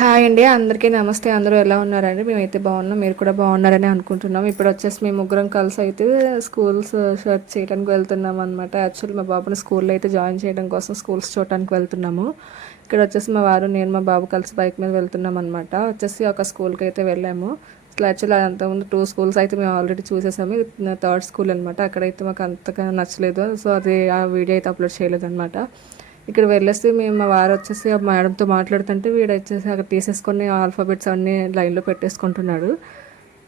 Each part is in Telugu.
హాయ్ అండి అందరికీ నమస్తే. అందరూ ఎలా ఉన్నారండి? మేమైతే బాగున్నాం మీరు కూడా బాగున్నారని అనుకుంటున్నాం. ఇప్పుడు వచ్చేసి మేము ముగ్గురం కలిసి అయితే స్కూల్స్ షర్ట్ చేయడానికి వెళ్తున్నాం అనమాట యాక్చువల్లీ మా బాబుని స్కూల్లో అయితే జాయిన్ చేయడం కోసం స్కూల్స్ చూడటానికి వెళ్తున్నాము. ఇక్కడ వచ్చేసి మా వారు నేను మా బాబు కలిసి బైక్ మీద వెళ్తున్నాం అనమాట వచ్చేసి ఒక స్కూల్కి అయితే వెళ్ళాము. అసలు యాక్చువల్లీ అంతకుముందు టూ స్కూల్స్ అయితే మేము ఆల్రెడీ చూసేసాము. ఇది థర్డ్ స్కూల్ అనమాట అక్కడైతే మాకు అంతగా నచ్చలేదు. సో అది ఆ వీడియో అయితే అప్లోడ్ చేయలేదు అనమాట ఇక్కడ వెళ్ళేసి మేము మా వారు వచ్చేసి ఆ మేడంతో మాట్లాడుతుంటే వీడు వచ్చేసి అక్కడ తీసేసుకొని ఆల్ఫాబెట్స్ అన్నీ లైన్లో పెట్టేసుకుంటున్నాడు.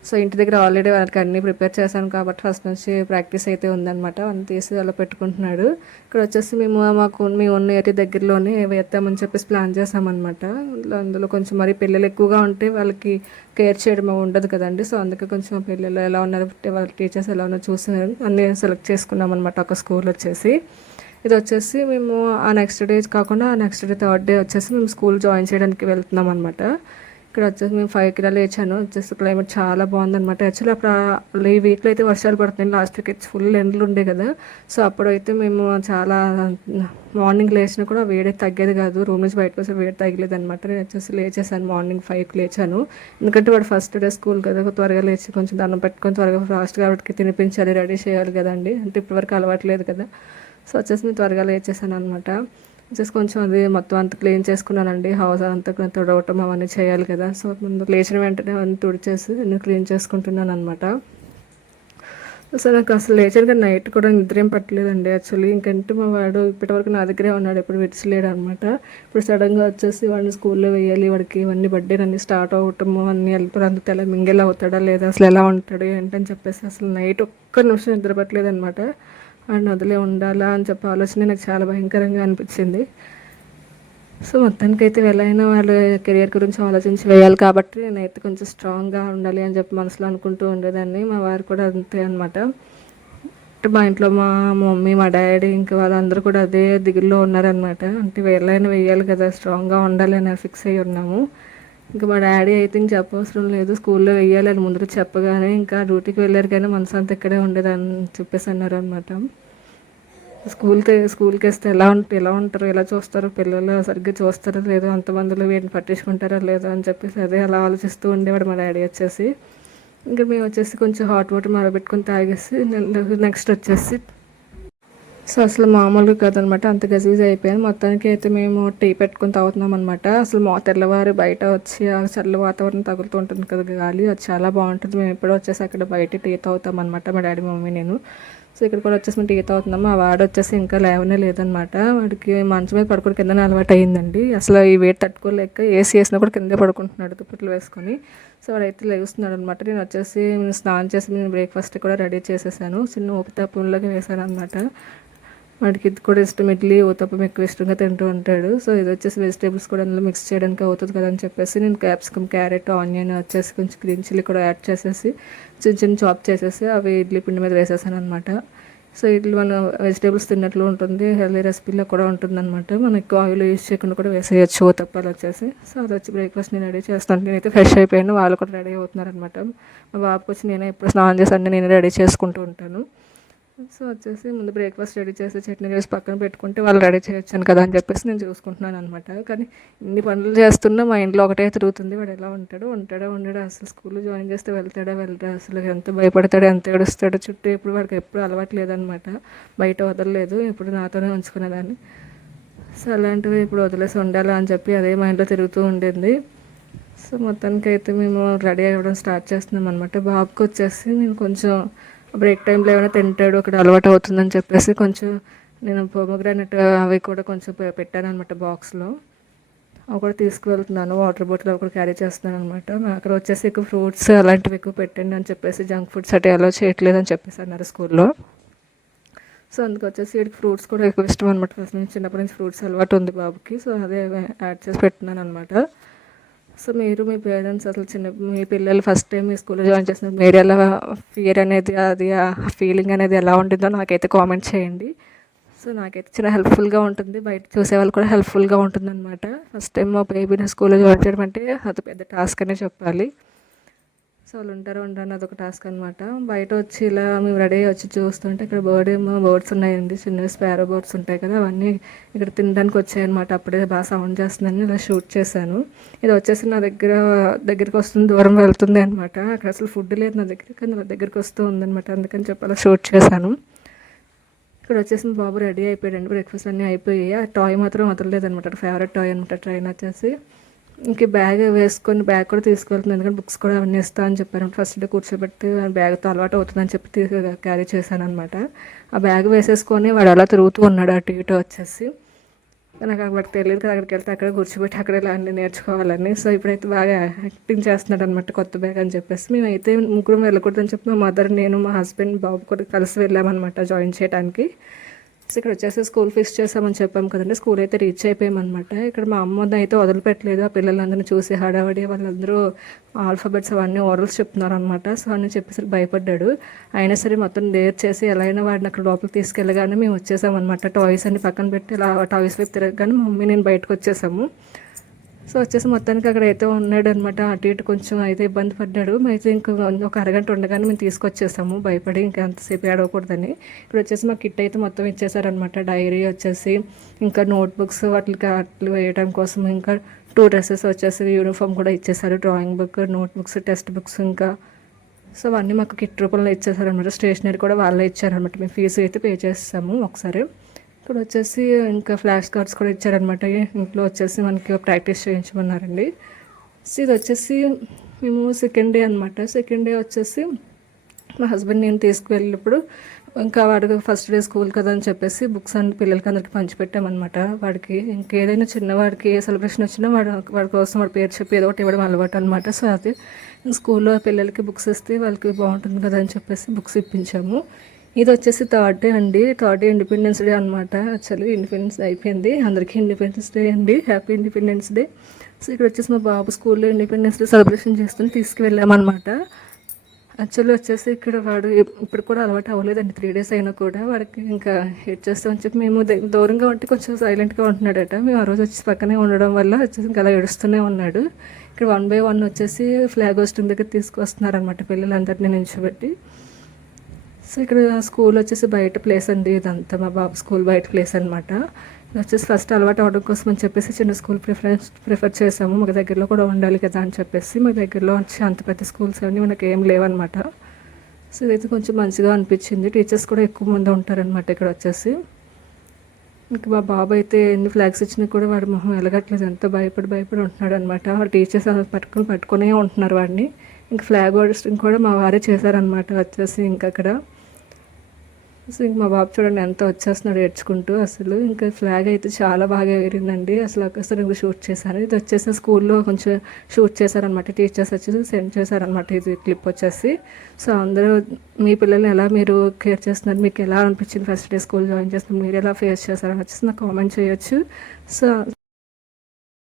సో ఇంటి దగ్గర ఆల్రెడీ వాళ్ళకి అన్నీ ప్రిపేర్ చేశాను కాబట్టి ఫస్ట్ నుంచి ప్రాక్టీస్ అయితే ఉందన్నమాట. అన్ని తీసి అలా పెట్టుకుంటున్నాడు. ఇక్కడ వచ్చేసి మేము మాకు మేము ఉన్న ఏరియా దగ్గరలోనే వేస్తామని చెప్పేసి ప్లాన్ చేసామన్నమాట అందులో కొంచెం మరి పిల్లలు ఎక్కువగా ఉంటే వాళ్ళకి కేర్ చేయడం ఉండదు కదండి. సో అందుకే కొంచెం పిల్లలు ఎలా ఉన్నారు వాళ్ళ టీచర్స్ ఎలా ఉన్నారో చూసి అన్నీ సెలెక్ట్ చేసుకున్నాం అనమాట ఒక స్కూల్ వచ్చేసి. ఇది వచ్చేసి మేము ఆ నెక్స్ట్ డే కాకుండా ఆ నెక్స్ట్ డే థర్డ్ డే వచ్చేసి మేము స్కూల్ జాయిన్ చేయడానికి వెళ్తున్నాం అనమాట ఇక్కడ వచ్చేసి మేము ఫైవ్కి ఇలా లేచాను. వచ్చేసి క్లైమేట్ చాలా బాగుందన్నమాట యాక్చువల్లీ అప్పుడు ఈ వీక్లో అయితే వర్షాలు పడుతున్నాయి. లాస్ట్ వీక్ అయితే ఫుల్ ఎండలు ఉండే కదా. సో అప్పుడైతే మేము చాలా మార్నింగ్ లేచినా కూడా వేడి తగ్గేది కాదు. రూమ్ నుంచి బయటకు వచ్చి వేడి తగ్గలేదు అనమాట నేను వచ్చేసి లేచేసాను మార్నింగ్ ఫైవ్కి లేచాను. ఎందుకంటే వాడు ఫస్ట్ డే స్కూల్ కదా. త్వరగా లేచి కొంచెం దండం పెట్టుకొని త్వరగా ఫాస్ట్ కాబట్టి తినిపించాలి రెడీ చేయాలి కదండి. అంటే ఇప్పటివరకు అలవాట్లేదు కదా. సో వచ్చేసి నేను త్వరగా లేచేసాను అనమాట వచ్చేసి కొంచెం అది మొత్తం అంత క్లీన్ చేసుకున్నానండి. హౌస్ అంతా తుడవటం అవన్నీ చేయాలి కదా. సో ముందు లేచిన వెంటనే అవన్నీ తుడిచేసి నేను క్లీన్ చేసుకుంటున్నాను అనమాట సో నాకు అసలు లేచాను నైట్ కూడా నిద్ర ఏం పట్టలేదండి యాక్చువల్లీ. ఇంకంటే మా వాడు ఇప్పటివరకు నా దగ్గరే ఉన్నాడు. ఎప్పుడు విడిచలేడు అనమాట ఇప్పుడు సడన్గా వచ్చేసి వాడిని స్కూల్లో వేయాలి వాడికి ఇవన్నీ బర్త్డే అన్నీ స్టార్ట్ అవటము అన్నీ వెళ్తారు అంత ఎలా మింగెల్ అవుతాడా లేదా అసలు ఎలా ఉంటాడు ఏంటని చెప్పేసి అసలు నైట్ ఒక్క నిమిషం నిద్ర పట్టలేదు అనమాట వాడిని వదిలే ఉండాలా అని చెప్పి ఆలోచన నాకు చాలా భయంకరంగా అనిపించింది. సో మొత్తానికి అయితే వెళ్ళైనా వాళ్ళ కెరియర్ గురించి ఆలోచించి వేయాలి కాబట్టి నేనైతే కొంచెం స్ట్రాంగ్గా ఉండాలి అని చెప్పి మనసులో అనుకుంటూ ఉండేదాన్ని. మా వారు కూడా అంతే అనమాట అంటే మా ఇంట్లో మా మమ్మీ మా డాడీ ఇంకా వాళ్ళందరూ కూడా అదే దిగుల్లో ఉన్నారనమాట అంటే వెళ్ళైనా వేయాలి కదా స్ట్రాంగ్గా ఉండాలి అని ఫిక్స్ అయ్యి ఉన్నాము. ఇంకా మా డాడీ అయితే ఇంక చెప్పవసరం లేదు. స్కూల్లో వెయ్యాలి అని చెప్పగానే ఇంకా డ్యూటీకి వెళ్ళారు కానీ మనసు అంతా ఇక్కడే ఉండేదని చెప్పేసి అన్నారు అనమాట స్కూల్కి స్కూల్కి వేస్తే ఎలా ఉంటారు ఎలా ఉంటారు ఎలా చూస్తారు పిల్లలు సరిగ్గా చూస్తారో లేదో అంతమందిలో వీటిని పట్టించుకుంటారో లేదో అని చెప్పేసి అదే అలా ఆలోచిస్తూ ఉండేవాడు మా డాడీ వచ్చేసి. ఇంకా మేము వచ్చేసి కొంచెం హాట్ వాటర్ మరబెట్టుకుని తాగేసి నెక్స్ట్ వచ్చేసి సో అసలు మామూలుగా కదనమాట. అంత గజీజ్ అయిపోయింది మొత్తానికి అయితే మేము టీ పెట్టుకుని తాగుతున్నాం అనమాట అసలు మా తెల్లవారు బయట వచ్చి ఆ చల్ల వాతావరణం తగులుతూ ఉంటుంది కదా గాలి. అది చాలా బాగుంటుంది. మేము ఎప్పుడో వచ్చేసి అక్కడ బయట టీ తాగుతాం అనమాట మా డాడీ మమ్మీ నేను. సో ఇక్కడ కూడా వచ్చేసి మేము టీ తాగుతున్నాము ఆ వాడు వచ్చేసి ఇంకా లేవనే లేదనమాట వాడికి మంచం మీద పడుకుని కింద అలవాటు అయ్యిందండి అసలు ఈ వేడి తట్టుకోలేక ఏసీ వేసినా కూడా కిందే పడుకుంటున్నాడు దుప్పట్లు వేసుకొని. సో వాడైతే లేస్తున్నాడు అనమాట నేను వచ్చేసి స్నానం చేసి నేను బ్రేక్ఫాస్ట్ కూడా రెడీ చేసేసాను. చిన్న ఊపిత వేసాను అనమాట వాడికి ఇది కూడా ఇష్టం. ఇడ్లీ ఊతప్పం ఎక్కువ ఇష్టంగా తింటూ ఉంటాడు. సో ఇది వచ్చేసి వెజిటేబుల్స్ కూడా అందులో మిక్స్ చేయడానికి అవుతుంది కదా అని చెప్పేసి నేను క్యాప్సికమ్ క్యారెట్ ఆనియన్ వచ్చేసి కొంచెం గ్రీన్ చిల్లీ కూడా యాడ్ చేసేసి చిన్న చిన్న చాప్ చేసేసి అవి ఇడ్లీ పిండి మీద వేసేసాను అనమాట సో ఇడ్లీ మన వెజిటేబుల్స్ తిన్నట్లు ఉంటుంది. హెల్దీ రెసిపీలో కూడా ఉంటుంది అనమాట మనం ఎక్కువ ఆయిల్ యూజ్ చేయకుండా కూడా వేసేయచ్చు ఊతప్పాలు వచ్చేసి. సో అది వచ్చి బ్రేక్ఫాస్ట్ నేను రెడీ చేస్తాను. నేనైతే ఫ్రెష్ అయిపోయాను. వాళ్ళు కూడా రెడీ అవుతున్నారు అనమాట మా బాబుకి వచ్చి నేనే ఎప్పుడు స్నానం చేసి అన్నీ నేను రెడీ చేసుకుంటూ ఉంటాను. సో వచ్చేసి ముందు బ్రేక్ఫాస్ట్ రెడీ చేసి చట్నీ చేసి పక్కన పెట్టుకుంటే వాళ్ళు రెడీ చేయొచ్చాను కదా అని చెప్పేసి నేను చూసుకుంటున్నాను అనమాట కానీ ఇన్ని పనులు చేస్తున్నా మా ఇంట్లో ఒకటే తిరుగుతుంది. వాడు ఎలా ఉంటాడో ఉంటాడో ఉండడో అసలు స్కూల్లో జాయిన్ చేస్తే వెళ్తాడా వెళ్తాడా అసలు ఎంత భయపడతాడు ఎంత ఏడుస్తాడో చుట్టూ ఎప్పుడు వాడికి ఎప్పుడు అలవాటు లేదనమాట బయట వదలలేదు ఇప్పుడు నాతోనే ఉంచుకునేదాన్ని. సో అలాంటివి ఇప్పుడు వదిలేసి ఉండాలా అని చెప్పి అదే మా ఇంట్లో తిరుగుతూ ఉండింది. సో మొత్తానికి అయితే మేము రెడీ అవ్వడం స్టార్ట్ చేస్తున్నాం అనమాట బాబుకి వచ్చేసి నేను కొంచెం బ్రేక్ టైంలో ఏమైనా తింటాడు అక్కడ అలవాటు అవుతుందని చెప్పేసి కొంచెం నేను పొమగ్రానెట్ అవి కూడా కొంచెం పెట్టాను అనమాట బాక్స్లో అవి కూడా తీసుకువెళ్తున్నాను వాటర్ బాటిల్ అవి కూడా క్యారీ చేస్తున్నాను అనమాట అక్కడ వచ్చేసి ఎక్కువ ఫ్రూట్స్ అలాంటివి ఎక్కువ పెట్టండి అని చెప్పేసి జంక్ ఫుడ్స్ అటు అలో చేయట్లేదు అని చెప్పేసి అన్నారు స్కూల్లో. సో అందుకు వచ్చేసి వీడికి ఫ్రూట్స్ కూడా ఎక్కువ ఇష్టం అనమాట ఫస్ట్ నుంచి చిన్నప్పటి నుంచి ఫ్రూట్స్ అలవాటు ఉంది బాబుకి సో అదే యాడ్ చేసి పెట్టినాను అనమాట సో మీరు మీ పేరెంట్స్ అసలు చిన్న మీ పిల్లలు ఫస్ట్ టైం మీ స్కూల్లో జాయిన్ చేసిన మీరు ఎలా ఫియర్ అనేది అది ఆ ఫీలింగ్ అనేది ఎలా ఉంటుందో నాకైతే కామెంట్ చేయండి. సో నాకైతే చిన్న హెల్ప్ఫుల్గా ఉంటుంది. బయట చూసే వాళ్ళు కూడా హెల్ప్ఫుల్గా ఉంటుంది అనమాట ఫస్ట్ టైం మా బేబీని స్కూల్లో జాయిన్ చేయడం అంటే అది పెద్ద టాస్క్ అనే చెప్పాలి. సో వాళ్ళు ఉంటారో అది అదొక టాస్క్ అనమాట బయట వచ్చి ఇలా మేము రెడీ వచ్చి చూస్తుంటే ఇక్కడ బర్డ్ ఏమో బర్డ్స్ ఉన్నాయండి. చిన్న స్పారో బర్డ్స్ ఉంటాయి కదా అవన్నీ ఇక్కడ తినడానికి వచ్చాయన్నమాట. అప్పుడే బాగా సౌండ్ చేస్తుందని ఇలా షూట్ చేశాను. ఇది వచ్చేసి నా దగ్గర దగ్గరికి వస్తుంది దూరం వెళ్తుంది అనమాట అక్కడ అసలు ఫుడ్ లేదు నా దగ్గర కానీ నా దగ్గరికి వస్తూ ఉందనమాట అందుకని చెప్పి అలా షూట్ చేశాను. ఇక్కడ వచ్చేసి మా బాబు రెడీ అయిపోయాడండి. బ్రేక్ఫాస్ట్ అన్నీ అయిపోయాయి. ఆ టాయ్ మాత్రం వదలలేదు అనమాట ఫేవరెట్ టాయ్ అనమాట ట్రైన్ వచ్చేసి. ఇంక బ్యాగ్ వేసుకొని బ్యాగ్ కూడా తీసుకెళ్తుంది ఎందుకంటే బుక్స్ కూడా అవన్నీ ఇస్తా అని చెప్పారు. ఫస్ట్ డే కూర్చోబెట్టి బ్యాగ్తో అలవాటు అవుతుందని చెప్పి క్యారీ చేశాను అనమాట ఆ బ్యాగ్ వేసేసుకొని వాడు అలా తిరుగుతూ ఉన్నాడు అటు ఇటు వచ్చేసి. నాకు అక్కడికి తెలియదు కదా అక్కడికి వెళ్తే అక్కడ కూర్చోబెట్టి అక్కడ ఇలా నేర్చుకోవాలని. సో ఇప్పుడైతే బాగా యాక్టింగ్ చేస్తున్నాడు అనమాట కొత్త బ్యాగ్ అని చెప్పేసి. మేమైతే ముగ్గురం వెళ్ళకూడదని చెప్పి మా మదర్ నేను మా హస్బెండ్ బాబు కూడా కలిసి వెళ్ళామన్నమాట జాయిన్ చేయడానికి ఇక్కడ వచ్చేసి స్కూల్ ఫిక్స్ చేసామని చెప్పాం కదండి. స్కూల్ అయితే రీచ్ అయిపోయామన్నమాట. ఇక్కడ మా అమ్మ అయితే వదిలిపెట్టలేదు. ఆ పిల్లలందరినీ చూసి హడావడి వాళ్ళందరూ ఆల్ఫాబెట్స్ అవన్నీ ఓరల్స్ చెప్తున్నారు అనమాట సో అని చెప్పేసి భయపడ్డాడు. అయినా సరే మొత్తం డేర్ చేసి ఎలా అయినా వాడిని అక్కడ లోపలికి తీసుకెళ్ళగానే మేము వచ్చేసామన్నమాట. టాయ్స్ అన్ని పక్కన పెట్టి ఇలా టాయ్స్ వైపు తిరగగానే మమ్మీ నేను బయటకు వచ్చేసాము. సో వచ్చేసి మొత్తానికి అక్కడ అయితే ఉన్నాడు అనమాట అటు ఇటు కొంచెం అయితే ఇబ్బంది పడ్డాడు. అయితే ఇంకా ఒక అరగంట ఉండగానే మేము తీసుకొచ్చేసాము. భయపడి ఇంకా అంతసేపు ఏడవకూడదని. ఇప్పుడు వచ్చేసి మా కిట్ అయితే మొత్తం ఇచ్చేసారనమాట. డైరీ వచ్చేసి ఇంకా నోట్బుక్స్ వాటికి అట్లు వేయడం కోసం ఇంకా టూ డ్రెస్సెస్ వచ్చేసి యూనిఫామ్ కూడా ఇచ్చేసారు. Drawing book note books text books ఇంకా. సో అవన్నీ మాకు కిట్ రూపంలో ఇచ్చేసారనమాట. స్టేషనరీ కూడా వాళ్ళే ఇచ్చారనమాట. మేము ఫీజు అయితే పే చేస్తాము ఒకసారి. ఇక్కడ వచ్చేసి ఇంకా ఫ్లాష్ కార్డ్స్ కూడా ఇచ్చారనమాట ఇంట్లో వచ్చేసి మనకి ప్రాక్టీస్ చేయించమన్నారండి. సో ఇది వచ్చేసి మేము సెకండ్ డే అనమాట సెకండ్ డే వచ్చేసి మా హస్బెండ్ నేను తీసుకువెళ్ళినప్పుడు ఇంకా వాడికి ఫస్ట్ డే స్కూల్ కదా అని చెప్పేసి బుక్స్ అన్ని పిల్లలకి అందరికి పంచిపెట్టామన్నమాట. వాడికి ఇంకేదైనా చిన్నవాడికి ఏ సెలబ్రేషన్ వచ్చినా వాడు వాడి కోసం వాడి పేరు చెప్పి ఏదో ఒకటి ఇవ్వడం అలవాటు అనమాట సో అది స్కూల్లో పిల్లలకి బుక్స్ ఇస్తే వాళ్ళకి బాగుంటుంది కదా అని చెప్పేసి బుక్స్ ఇప్పించాము. ఇది వచ్చేసి థర్డ్ డే అండి. థర్డ్ డే ఇండిపెండెన్స్ డే అనమాట యాక్చువల్లీ ఇండిపెండెన్స్ అయిపోయింది. అందరికీ ఇండిపెండెన్స్ డే అండి. Happy independence day. సో ఇక్కడ వచ్చేసి మా బాబు స్కూల్లో ఇండిపెండెన్స్ డే సెలబ్రేషన్ చేస్తుంది తీసుకువెళ్ళామన్నమాట. యాక్చువల్లీ వచ్చేసి ఇక్కడ వాడు ఇప్పుడు కూడా అలవాటు అవ్వలేదండి. త్రీ డేస్ అయినా కూడా వాడికి ఇంకా హెడ్ చేస్తామని చెప్పి మేము దూరంగా ఉంటే కొంచెం సైలెంట్గా ఉంటున్నాడట. మేము ఆ రోజు వచ్చి పక్కనే ఉండడం వల్ల వచ్చేసి ఇంకా అలా ఏడుస్తూనే ఉన్నాడు. ఇక్కడ వన్ బై వన్ వచ్చేసి ఫ్లాగ్ హోస్టింగ్ దగ్గర తీసుకొస్తున్నారనమాట పిల్లలందరినీ నించోబెట్టి. సో ఇక్కడ స్కూల్ వచ్చేసి బయట ప్లేస్ అండి ఇదంతా. మా బాబు స్కూల్ బయట ప్లేస్ అనమాట వచ్చేసి ఫస్ట్ అలవాటు అవడం కోసం అని చెప్పేసి చిన్న స్కూల్ ప్రిఫరెన్స్ ప్రిఫర్ చేసాము మాకు దగ్గరలో కూడా ఉండాలి కదా అని చెప్పేసి మా దగ్గరలో వచ్చి అంత పెద్ద స్కూల్స్ అన్నీ మనకి ఏం లేవన్నమాట. సో ఇదైతే కొంచెం మంచిగా అనిపించింది. టీచర్స్ కూడా ఎక్కువ మంది ఉంటారనమాట ఇక్కడ వచ్చేసి. ఇంకా మా బాబు అయితే ఎన్ని ఫ్లాగ్స్ ఇచ్చినా కూడా వాడి మొహం ఎలగట్లేదు ఎంతో భయపడి భయపడి ఉంటున్నాడు అనమాట వాడు టీచర్స్ పట్టుకొని పట్టుకునే ఉంటున్నారు వాడిని. ఇంకా ఫ్లాగ్ హోస్టింగ్ కూడా మా వారే చేశారనమాట వచ్చేసి ఇంకా అక్కడ సో ఇంక మా బాబు చూడండి ఎంత వచ్చేస్తున్నాడు ఏడ్చుకుంటూ అసలు. ఇంకా ఫ్లాగ్ అయితే చాలా బాగా ఎగిరిందండి. అసలు అసలు ఇంకా షూట్ చేశారు. ఇది వచ్చేసి స్కూల్లో కొంచెం షూట్ చేశారనమాట టీచర్స్ వచ్చేసి సెండ్ చేశారనమాట ఇది క్లిప్ వచ్చేసి. సో అందరూ మీ పిల్లల్ని ఎలా మీరు కేర్ చేస్తున్నారు? మీకు ఎలా అనిపించింది ఫస్ట్ డే స్కూల్ జాయిన్ చేస్తున్నారు? మీరు ఎలా ఫేస్ చేశారని వచ్చేసి నాకు కామెంట్ చేయొచ్చు. సో